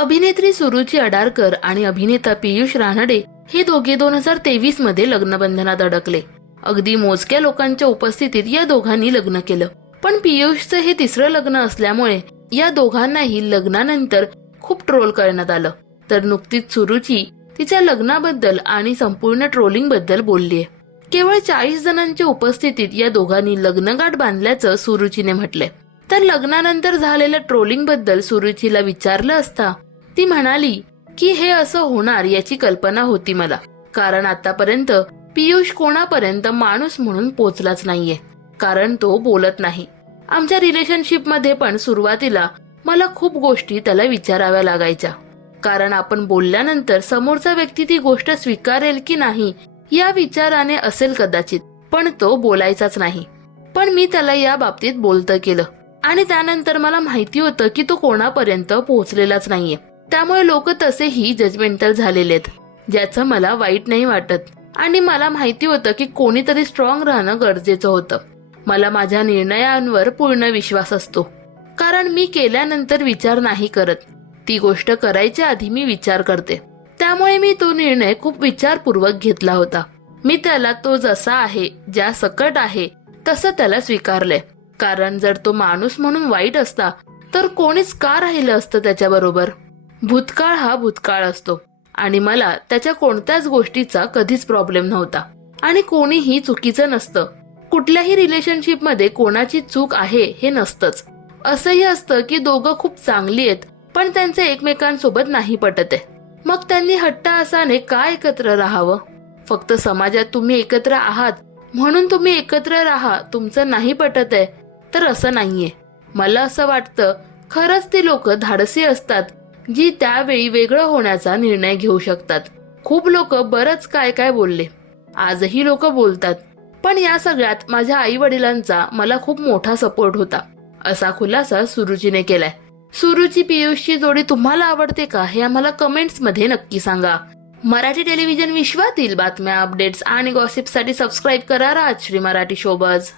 अभिनेत्री सुरुची अडारकर आणि अभिनेता पियुष रानडे हे दोघे दोन हजार तेवीसमध्ये लग्नबंधनात अडकले. अगदी मोजक्या लोकांच्या उपस्थितीत या दोघांनी लग्न केलं. पण पियुषचं हे तिसरं लग्न असल्यामुळे या दोघांनाही लग्नानंतर खूप ट्रोल करण्यात आलं. तर नुकतीच सुरुची तिच्या लग्नाबद्दल आणि संपूर्ण ट्रोलिंगबद्दल बोललीय केवळ चाळीस जणांच्या उपस्थितीत या दोघांनी लग्नगाठ बांधल्याचं सुरुचीने म्हटलंय. तर लग्नानंतर झालेल्या ट्रोलिंगबद्दल सुरुचीला विचारलं असता ती म्हणाली की हे असं होणार याची कल्पना होती मला. कारण आतापर्यंत पियुष कोणापर्यंत माणूस म्हणून पोचलाच नाहीये. कारण तो बोलत नाही. आमच्या रिलेशनशिपमध्ये पण सुरुवातीला मला खूप गोष्टी त्याला विचाराव्या लागायच्या. कारण आपण बोलल्यानंतर समोरचा व्यक्ती ती गोष्ट स्वीकारेल की नाही या विचाराने असेल कदाचित पण तो बोलायचाच नाही. पण मी त्याला या बाबतीत बोलतं केलं. आणि त्यानंतर मला माहिती होतं की तो कोणापर्यंत पोहोचलेलाच नाहीये. त्यामुळे लोक तसेही जजमेंटल झालेले आहेत ज्याचं मला वाईट नाही वाटत. आणि मला माहिती होतं की कोणीतरी स्ट्रॉंग राहणं गरजेचं होतं. मला माझ्या निर्णयांवर पूर्ण विश्वास असतो. कारण मी केल्यानंतर विचार नाही करत. ती गोष्ट करायच्या आधी मी विचार करते. त्यामुळे मी तो निर्णय खूप विचारपूर्वक घेतला होता. मी त्याला तो जसा आहे ज्या सकट आहे तसं त्याला स्वीकारले. कारण जर तो माणूस म्हणून वाईट असता तर कोणीच का राहिलं असतं त्याच्याबरोबर? भूतकाळ हा भूतकाळ असतो. आणि मला त्याच्या कोणत्याच गोष्टीचा कधीच प्रॉब्लेम नव्हता. आणि कोणीही चुकीचं नसतं. कुठल्याही रिलेशनशिपमध्ये कोणाची चूक आहे हे नसतंच. असंही असतं की दोघं खूप चांगली आहेत पण त्यांचे एकमेकांसोबत नाही पटत आहे. मग त्यांनी हट्ट असाने का एकत्र राहावं? फक्त समाजात तुम्ही एकत्र आहात म्हणून तुम्ही एकत्र राहा तुमचं नाही पटत आहे. तर असं नाहीये. मला असं वाटतं खरंच ती लोक धाडसी असतात. जी त्यावेळी वेगळं होण्याचा निर्णय घेऊ शकतात. खूप लोक बरंच काय काय बोलले. आजही लोक बोलतात. पण या सगळ्यात माझ्या आई वडिलांचा मला खूप मोठा सपोर्ट होता. असा खुलासा सुरुचीने केलाय. सुरुची पियुषची जोडी तुम्हाला आवडते का? हे आम्हाला कमेंट्समध्ये नक्की सांगा. मराठी टेलिव्हिजन विश्वातील बातम्या अपडेट्स आणि गॉसिपसाठी सबस्क्राईब करा राजश्री मराठी शोबज